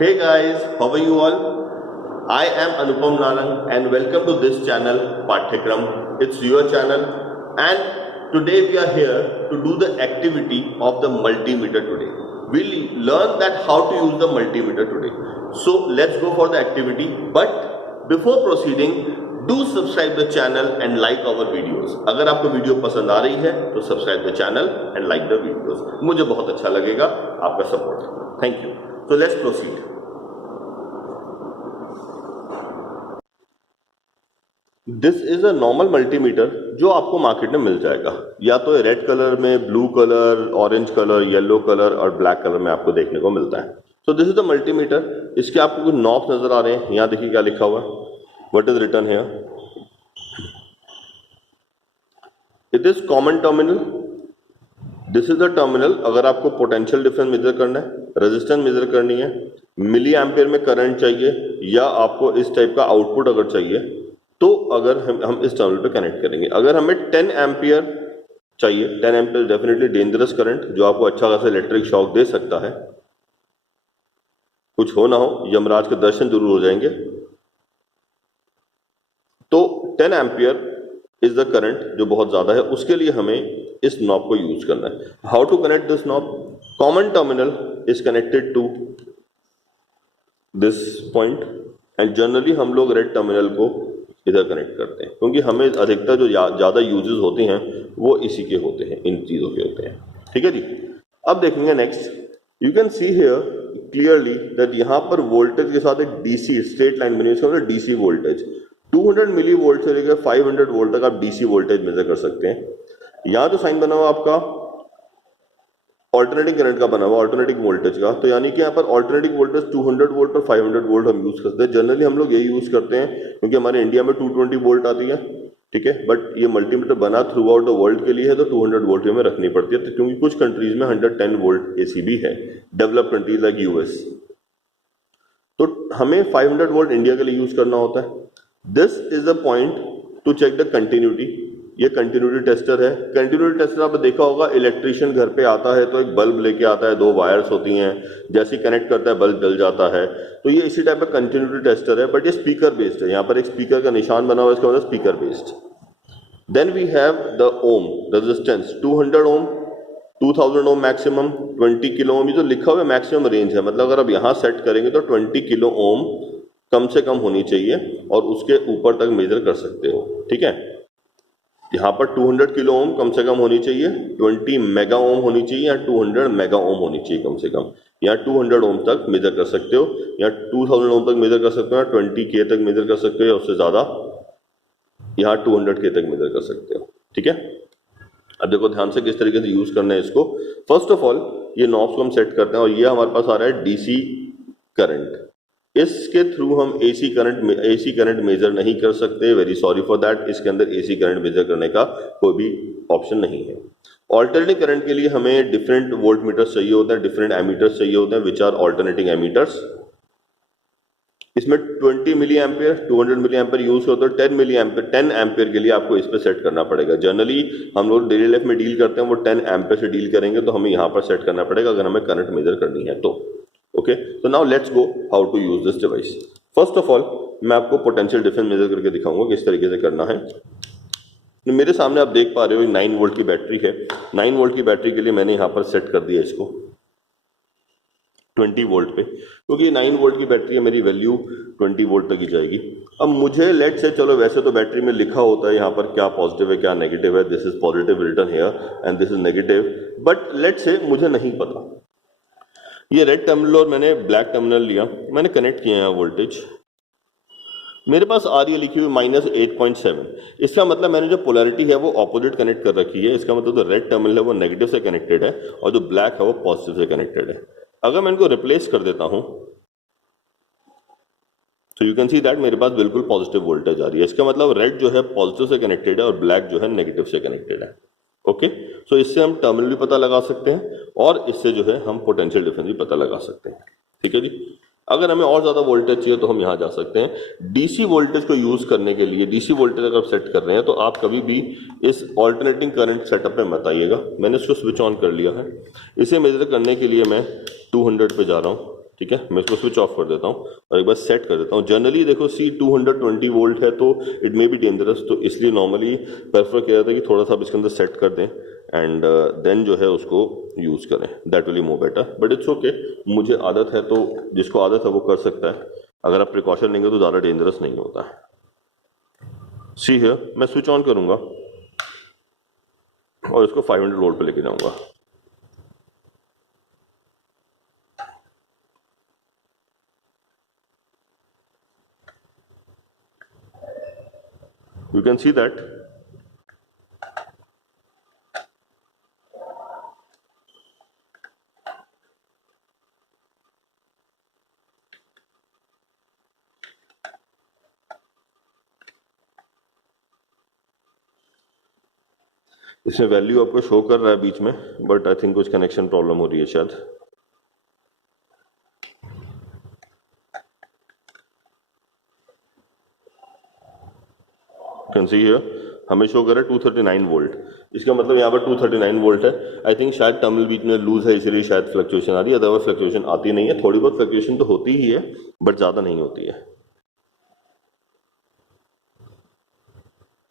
Hey guys, how are you all? I am Anupam Narang and welcome to this channel Pathikram. It's your channel and today we are here to do the activity of the multimeter today. We'll learn that how to use the multimeter today. So let's go for the activity, but before proceeding, do subscribe the channel and like our videos. अगर आपको video पसंद आ रही है तो subscribe the channel and like the videos. मुझे बहुत अच्छा लगेगा आपका support. Thank you. So let's proceed. This is a normal multimeter जो आपको मार्केट में मिल जाएगा. या तो रेड कलर में, blue colour, orange colour, yellow colour और ब्लैक कलर में आपको देखने को मिलता है. So this is the multimeter. इसके आपको कुछ नॉब्स नजर आ रहे हैं. यहाँ देखिए क्या लिखा हुआ है. What is written here? It is common terminal. This is the terminal. अगर आपको पोटेंशियल डिफरेंस मेजर करना है, रेजिस्टेंस मेजर करनी है, मिली एम्पियर में करंट चाहिए, या आपको इस टाइप का आउटपुट अगर चाहिए, तो अगर हम इस टर्मिनल पे कनेक्ट करेंगे. अगर हमें 10 एम्पियर चाहिए, 10 एम्पियर डेफिनेटली डेंजरस करंट जो आपको अच्छा खासा इलेक्ट्रिक शॉक दे सकता है. कुछ हो ना हो, यमराज के दर्शन जरूर हो जाएंगे. तो 10 एम्पियर इज द करंट जो बहुत ज्यादा है. उसके लिए हमें इस नॉब को यूज करना है. How to connect this knob? Common terminal is connected to this point and generally हम लोग रेड टर्मिनल को इधर कनेक्ट करते हैं, क्योंकि हमें अधिकतर जो ज्यादा यूजेस होते हैं वो इसी के होते हैं, इन चीजों के होते हैं. ठीक है जी. अब देखेंगे next. You can see here clearly that यहाँ पर वोल्टेज के साथ एक डीसी स्ट्रेट लाइन बनी है. डीसी वोल्टेज 200 मिली वोल्ट से लेकर 500 वोल्ट तक आप डीसी वोल्टेज मेजर कर सकते हैं. यहाँ जो साइन बना हुआ आपका ऑल्टरनेटिंग करंट का बना हुआ, ऑल्टरनेटिंग वोल्टेज का, तो यानी कि यहाँ पर ऑल्टरनेटिंग वोल्टेज 200 वोल्ट और 500 वोल्ट हम यूज करते हैं. जनरली हम लोग यही यूज करते हैं क्योंकि हमारे इंडिया में 220 वोल्ट आती है. ठीक है, बट ये मल्टीमीटर बना थ्रू आउट द वर्ल्ड के लिए है, तो 200 वोल्ट हमें रखनी पड़ती है, क्योंकि कुछ कंट्रीज में 110 वोल्ट एसी भी है, डेवलप कंट्रीज लाइक यूएस. तो हमें 500 वोल्ट इंडिया के लिए यूज करना होता है. This is the point to check the continuity. ये कंटिन्यूटी टेस्टर है. कंटिन्यूटी टेस्टर आपने देखा होगा, इलेक्ट्रिशियन घर पे आता है तो एक बल्ब लेके आता है, 2 वायर्स होती हैं, जैसे ही कनेक्ट करता है बल्ब जल जाता है. तो ये इसी टाइप का कंटिन्यूटी टेस्टर है, बट ये स्पीकर बेस्ड है. यहाँ पर एक स्पीकर का निशान बना हुआ है, इसका मतलब speaker based. Then we have the ohm resistance 200 ohm, 2000 ohm maximum, 20 kilo ohm. ये जो लिखा हुआ है मैक्सिमम रेंज है, मतलब अगर आप यहाँ सेट करेंगे तो 20 किलो ओम कम से कम होनी चाहिए और उसके ऊपर तक मेजर कर सकते हो. ठीक है, यहाँ पर 200 किलो ओम कम से कम होनी चाहिए, 20 मेगा ओम होनी चाहिए, या 200 मेगा ओम होनी चाहिए कम से कम. यहाँ 200 ओम तक मेजर कर सकते हो, या 2000 ओम तक मेजर कर सकते हो, या 20 के तक मेजर कर सकते हो, या उससे ज्यादा यहाँ 200 के तक मेजर कर सकते हो. ठीक है, अब देखो ध्यान से किस तरीके से यूज करना है इसको. फर्स्ट ऑफ ऑल ये नॉब्स को हम सेट करते हैं और ये हमारे पास आ रहा है डीसी करंट. इसके थ्रू हम एसी करंट मेजर नहीं कर सकते. Very sorry for that. इसके अंदर एसी करंट मेजर करने का कोई भी ऑप्शन नहीं है. ऑल्टरनेटिंग करंट के लिए हमें डिफरेंट वोल्ट मीटर्स चाहिए होते हैं, डिफरेंट एमीटर्स चाहिए होते हैं, विच आर ऑल्टरनेटिंग एमीटर्स. इसमें 20 milli ampere, 200 milli ampere use होता है. 10 एम्पियर के लिए आपको इस पर सेट करना पड़ेगा. जनरली हम लोग डेली लाइफ में डील करते हैं वो 10 एम्पियर से डील करेंगे, तो हमें यहाँ पर सेट करना पड़ेगा अगर हमें करंट मेजर करनी है तो. Okay, so now let's go how to use this device. First of all, मैं आपको पोटेंशियल डिफरेंस मेजर करके दिखाऊंगा किस तरीके से करना है. मेरे सामने आप देख पा रहे हो 9 वोल्ट की बैटरी है. 9 वोल्ट की बैटरी के लिए मैंने यहाँ पर सेट कर दिया इसको 20 वोल्ट पे, क्योंकि 9 वोल्ट की बैटरी है, मेरी वैल्यू 20 वोल्ट तक ही जाएगी. अब मुझे लेट से, चलो वैसे तो बैटरी में लिखा होता है यहाँ पर क्या पॉजिटिव है क्या नेगेटिव है. This is positive written here and this is negative, but let say मुझे नहीं पता. ये रेड टर्मिनल और मैंने ब्लैक टर्मिनल लिया, मैंने कनेक्ट किया है वोल्टेज. मेरे पास आ रही है लिखी हुई -8.7. इसका मतलब मैंने जो पोलैरिटी है वो ऑपोजिट कनेक्ट कर रखी है. इसका मतलब जो रेड टर्मिनल है वो नेगेटिव से कनेक्टेड है और जो ब्लैक है वो पॉजिटिव से कनेक्टेड है. अगर मैं इनको रिप्लेस कर देता हूं तो यू कैन सी दैट मेरे पास बिल्कुल पॉजिटिव वोल्टेज आ रही है. इसका मतलब रेड जो है पॉजिटिव से कनेक्टेड है और ब्लैक जो है नेगेटिव से कनेक्टेड है. ओके, सो इससे हम टर्मिनल भी पता लगा सकते हैं और इससे जो है हम पोटेंशियल डिफरेंस भी पता लगा सकते हैं. ठीक है जी. अगर हमें और ज्यादा वोल्टेज चाहिए तो हम यहाँ जा सकते हैं. डीसी वोल्टेज को यूज करने के लिए, डीसी वोल्टेज अगर आप सेट कर रहे हैं तो आप कभी भी इस ऑल्टरनेटिंग करंट सेटअप में मत आइएगा. मैंने इसको स्विच ऑन कर लिया है. इसे मेजर करने के लिए मैं 200 पे जा रहा हूँ. ठीक है, मैं इसको स्विच ऑफ कर देता हूँ और एक बार सेट कर देता हूँ। जनरली देखो सी 220 वोल्ट है तो इट मे बी डेंजरस, तो इसलिए नॉर्मली प्रेफर किया जाता है कि थोड़ा सा आप इसके अंदर सेट कर दें एंड देन जो है उसको यूज़ करें, that will be more better. But it's okay, मुझे आदत है तो जिसको आदत है वो कर सकता है। अगर आप प्रिकॉशन लेंगे तो ज़्यादा डेंजरस नहीं होता है। सी हियर, मैं स्विच ऑन करूँगा और इसको 500 वोल्ट पे लेके जाऊँगा। You can see that इसमें वैल्यू आपको शो कर रहा है बीच में, बट आई थिंक कुछ कनेक्शन प्रॉब्लम हो रही है शायद। कैन सी हियर हमें शो कर रहा है 239 वोल्ट, इसका मतलब यहाँ पर 239 वोल्ट है। आई थिंक शायद टर्मिनल बीच में लूज है इसीलिए शायद फ्लक्चुएशन आ रही है, अदरवाइज फ्लक्चुएशन आती नहीं है। थोड़ी बहुत फ्लक्चुएशन तो होती ही है बट ज्यादा नहीं होती है।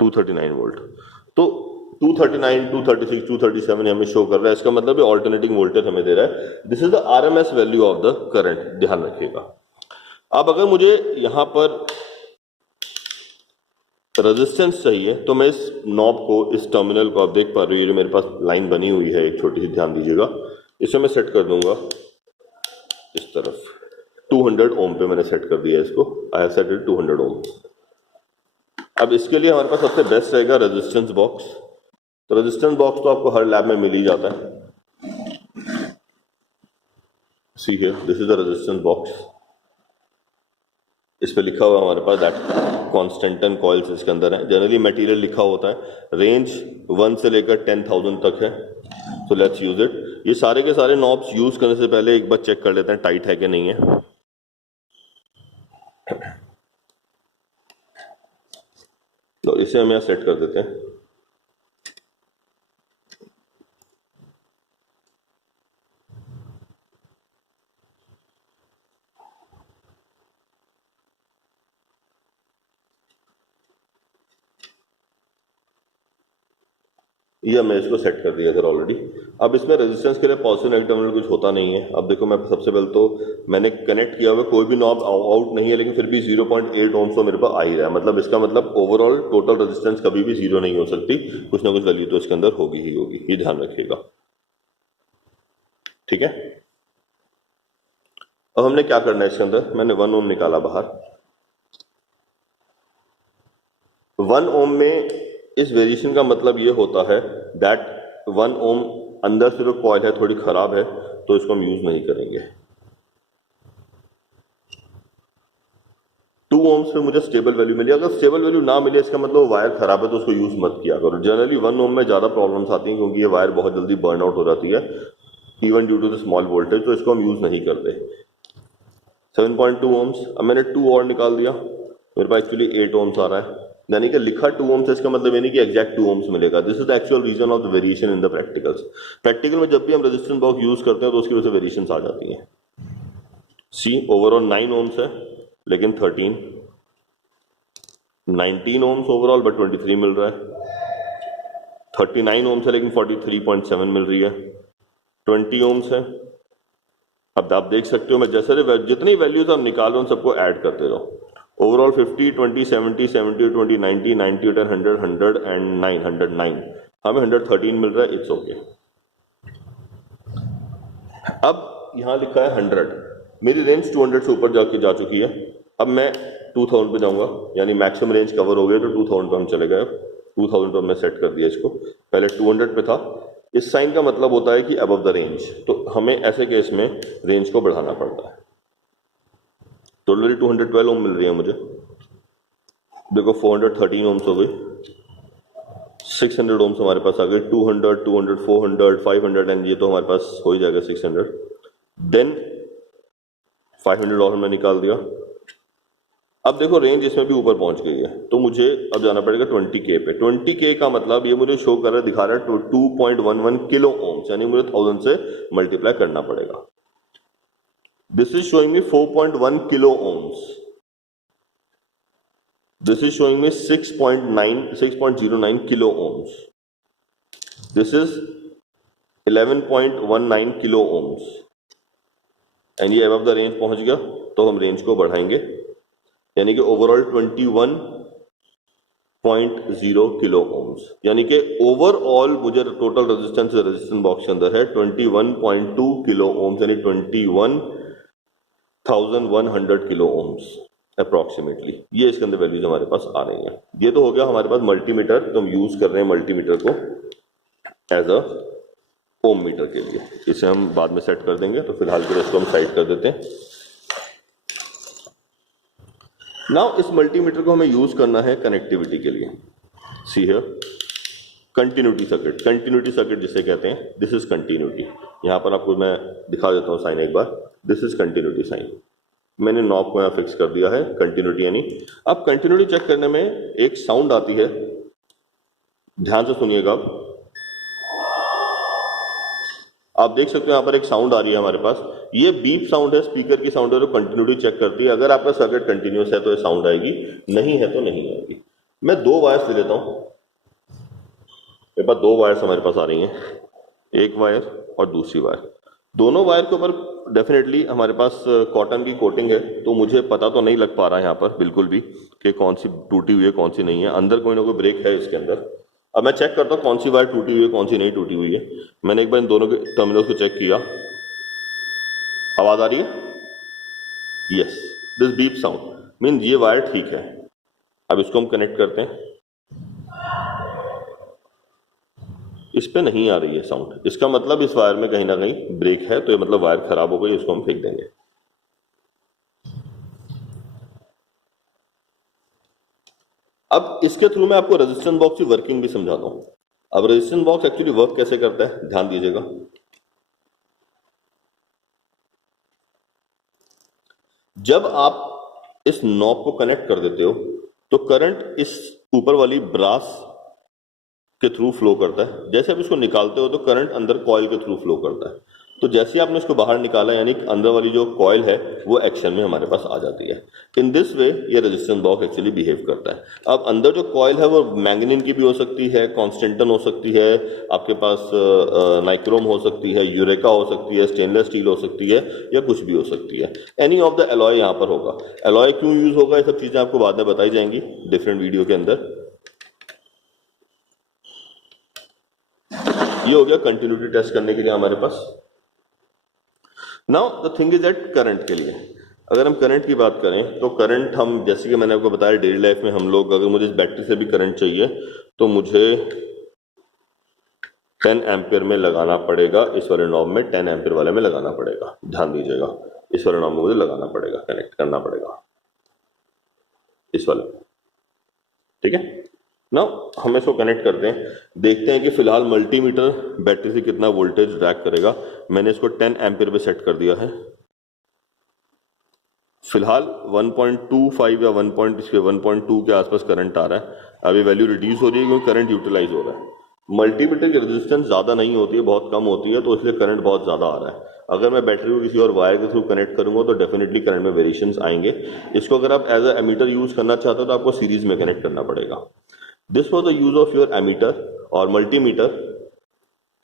239 वोल्ट, तो 239, 236, 237 हमें शो कर रहा है, इसका मतलब ऑल्टरनेटिंग वोल्टेज हमें दे रहा है। This is the RMS value of the current, ध्यान रखिएगा। अब अगर मुझे यहां पर रेजिस्टेंस चाहिए तो मैं इस नॉब को, इस टर्मिनल को आप देख पा रहे हो, ये मेरे पास लाइन बनी हुई है एक छोटी सी, ध्यान दीजिएगा। इसे मैं सेट कर दूंगा इस तरफ, 200 ओम पे मैंने सेट कर दिया इसको। आई हैव सेट इट 200 ओम। अब इसके लिए हमारे पास सबसे बेस्ट रहेगा रेजिस्टेंस बॉक्स। तो रेजिस्टेंस बॉक्स तो आपको हर लैब में मिल ही जाता है। See here, this is the resistance box. इस पे लिखा हुआ हमारे पास दैट कॉन्स्टेंटन कॉइल्स इसके अंदर है। जनरली मटेरियल लिखा होता है, रेंज 1 से लेकर 10,000 तक है। So let's use it. ये सारे के सारे नॉब्स यूज करने से पहले एक बार चेक कर लेते हैं टाइट है कि नहीं है। तो इसे हम यहाँ सेट कर देते हैं। ये मैं इसको सेट कर दिया सर ऑलरेडी। अब इसमें रेजिस्टेंस के लिए पॉजिटिव नेगेटिव टर्मिनल कुछ होता नहीं है। अब देखो, मैं सबसे पहले तो मैंने कनेक्ट किया हुआ, कोई भी नॉब आउट नहीं है, लेकिन फिर भी 0.8 ओम तो मेरे पास आ ही रहा है। मतलब इसका मतलब ओवरऑल टोटल रेजिस्टेंस कभी भी जीरो नहीं हो सकती, कुछ ना कुछ वैल्यू तो इसके अंदर होगी ही होगी, ये ध्यान रखिएगा। ठीक है, अब हमने क्या करना है इसके अंदर, मैंने 1 ओम निकाला बाहर। 1 ओम में इस वेरिएशन का मतलब ये होता है दैट 1 ओम अंदर से जो कॉइल है थोड़ी खराब है, तो इसको हम यूज नहीं करेंगे। 2 ओम्स पे मुझे स्टेबल वैल्यू मिली। अगर स्टेबल वैल्यू ना मिले इसका मतलब वायर खराब है, तो उसको यूज मत किया करो। जनरली 1 ओम में ज्यादा प्रॉब्लम्स आती हैं क्योंकि ये वायर बहुत जल्दी बर्न आउट हो जाती है, even due to the small voltage, तो इसको हम यूज नहीं करते। 7.2 ओम्स, अब मैंने 2 और निकाल दिया, मेरे पास एक्चुअली 8 ओम्स आ रहा है। यानी कि लिखा 2 ओम्स है, इसका मतलब ये नहीं कि एग्जैक्ट 2 ओम्स मिलेगा। This is the actual reason of the variation in the practicals. Practical में जब भी हम रेजिस्टेंस बॉक्स यूज करते हैं तो उसकी वजह से वेरिएशंस आ जाती हैं। सी ओवरऑल 9 ओम्स है लेकिन 13, 19 ओम्स ओवरऑल बट 23 मिल रहा है। 39 ओम्स है लेकिन 43.7 मिल रही है। 20 ओम्स है। अब आप देख सकते हो, मैं जैसे जितनी वैल्यूज आप निकाल रहे हो उन सबको ऐड करते रहो। ओवरऑल 50, 20, 70, 70, 20, 90, 90, 10, 100, 100 एंड 9, 109, हमें 113 मिल रहा है। It's okay. अब यहां लिखा है 100, मेरी रेंज 200 से ऊपर जा चुकी है। अब मैं 2000 पे जाऊंगा, यानी मैक्सिमम रेंज कवर हो गया, तो 2000 पे हम चले गए। 2000 पे हमने सेट कर दिया इसको, पहले 200 पे था। इस साइन का मतलब होता है कि अबव द रेंज, तो हमें ऐसे केस में रेंज को बढ़ाना पड़ता है। टोटली 212 ओम मिल रही है मुझे। देखो 413 ओम्स हो गई, 600 ओम्स हमारे पास आ गए, 200, 200, 400, 500 एंड ये तो हमारे पास हो ही जाएगा 600। देन 500 और हमने निकाल दिया। अब देखो रेंज इसमें भी ऊपर पहुंच गई है, तो मुझे अब जाना पड़ेगा 20K पे। 20K का मतलब ये मुझे शो कर रहा है, दिखा रहा है 2.11 किलो ओम्स, यानी मुझे 1000 से मल्टीप्लाई करना पड़ेगा। This is showing me 4.1 kilo ohms. This is showing me 6.09 kilo ohms. This is 11.19 kilo ohms. And ये अबव द रेंज पहुंच गया तो हम रेंज को बढ़ाएंगे, यानी कि ओवरऑल 21.0 किलो ओम्स, यानी कि ओवरऑल मुझे टोटल रेजिस्टेंस बॉक्स के अंदर है 21.2 किलो ओम्स, यानी 21,100 किलो ओम्स अप्रोक्सीमेटली। ये इसके अंदर वैल्यूज हमारे पास आ रही हैं। ये तो हो गया हमारे पास मल्टीमीटर, तो हम यूज कर रहे हैं मल्टीमीटर को एज अ ओम मीटर के लिए। इसे हम बाद में सेट कर देंगे, तो फिलहाल के लिए इसको हम साइड कर देते हैं। नाउ इस मल्टीमीटर को हमें यूज करना है कनेक्टिविटी के लिए। See here continuity circuit, continuity circuit जिसे कहते हैं, दिस इज कंटिन्यूटी। यहां पर आपको मैं दिखा देता हूं साइन एक बार, दिस इज कंटिन्यूटी साइन। मैंने नॉब को यहां फिक्स कर दिया है, कंटिन्यूटी यानी। अब कंटिन्यूटी चेक करने में एक साउंड आती है, ध्यान से सुनिएगा। आप देख सकते हो यहां पर एक साउंड आ रही है हमारे पास, ये बीप साउंड है, स्पीकर की साउंड है, जो कंटिन्यूटी चेक करती है। अगर आपका सर्किट कंटिन्यूस है तो ये साउंड आएगी, नहीं है तो नहीं आएगी। मैं दो वायर्स ले लेता हूं, मेरे पास दो वायर्स हमारे पास आ रही हैं, एक वायर और दूसरी वायर। दोनों वायर के ऊपर डेफिनेटली हमारे पास कॉटन की कोटिंग है, तो मुझे पता तो नहीं लग पा रहा है यहाँ पर बिल्कुल भी कि कौन सी टूटी हुई है कौन सी नहीं है। अंदर कोई ना कोई ब्रेक है इसके अंदर। अब मैं चेक करता हूँ कौन सी वायर टूटी हुई है कौन सी नहीं टूटी हुई है। मैंने एक बार इन दोनों के टर्मिनल्स को चेक किया, आवाज आ रही है, yes, this beep sound mean ये वायर ठीक है। अब इसको हम कनेक्ट करते हैं, इस पे नहीं आ रही है साउंड, इसका मतलब इस वायर में कहीं ना कहीं ब्रेक है, तो ये मतलब वायर खराब हो गई, इसको हम फेंक देंगे। अब इसके थ्रू मैं आपको रेजिस्टेंस बॉक्स की वर्किंग भी समझाता हूं। अब रेजिस्टेंस बॉक्स एक्चुअली वर्क कैसे करता है, ध्यान दीजिएगा। जब आप इस नॉब को कनेक्ट कर देते हो तो करंट इस ऊपर वाली ब्रास के थ्रू फ्लो करता है। जैसे आप इसको निकालते हो तो करंट अंदर कॉइल के थ्रू फ्लो करता है। तो जैसे ही आपने इसको बाहर निकाला, यानी अंदर वाली जो कॉइल है वो एक्शन में हमारे पास आ जाती है। इन दिस वे ये रेजिस्टेंस बॉक्स एक्चुअली बिहेव करता है। अब अंदर जो कॉइल है वो मैंगनीन की भी हो सकती है, कॉन्स्टेंटन हो सकती है, आपके पास नाइक्रोम हो सकती है, यूरेका हो सकती है, स्टेनलेस स्टील हो सकती है, या कुछ भी हो सकती है। एनी ऑफ द एलॉय यहाँ पर होगा। एलॉय क्यों यूज होगा, ये सब चीजें आपको बाद में बताई जाएंगी डिफरेंट वीडियो के अंदर। ये हो गया कंटिन्यूटी टेस्ट करने के लिए हमारे पास। Now the thing is that current के लिए, अगर हम करंट की बात करें तो करंट हम, जैसे कि मैंने आपको बताया, डेली लाइफ में हम लोग, अगर मुझे इस बैटरी से भी करंट चाहिए तो मुझे 10 एम्पियर में लगाना पड़ेगा, इस वाले नॉब में 10 एम्पियर वाले में लगाना पड़ेगा। ध्यान दीजिएगा, इस वाले नॉब में मुझे लगाना पड़ेगा, कनेक्ट करना पड़ेगा इस वाले, ठीक है ना। हम इसको कनेक्ट करते हैं, देखते हैं कि फिलहाल मल्टीमीटर बैटरी से कितना वोल्टेज ड्रैग करेगा। मैंने इसको 10 एम्पियर पे सेट कर दिया है। फिलहाल 1.25 या 1.2 के आसपास करंट आ रहा है। अभी वैल्यू रिड्यूस हो रही है क्योंकि करंट यूटिलाइज हो रहा है। मल्टीमीटर की रेजिस्टेंस ज़्यादा नहीं होती है, बहुत कम होती है, तो इसलिए करंट बहुत ज़्यादा आ रहा है। अगर मैं बैटरी को किसी और वायर के थ्रू कनेक्ट करूंगा तो डेफिनेटली करंट में वेरिएशंस आएंगे। इसको अगर आप एज अ एमीटर यूज करना चाहते हो तो आपको सीरीज में कनेक्ट करना पड़ेगा। This was the use of your ammeter or multimeter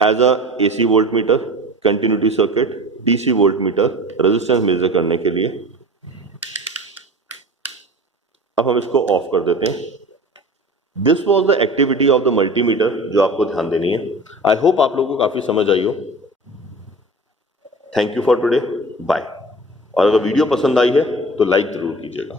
as a AC voltmeter, continuity circuit, DC voltmeter, resistance measure करने के लिए। अब हम इसको ऑफ कर देते हैं। This was the activity of the multimeter जो आपको ध्यान देनी है। I hope आप लोगों को काफी समझ आई हो। Thank you for today, bye। और अगर वीडियो पसंद आई है तो लाइक जरूर कीजिएगा।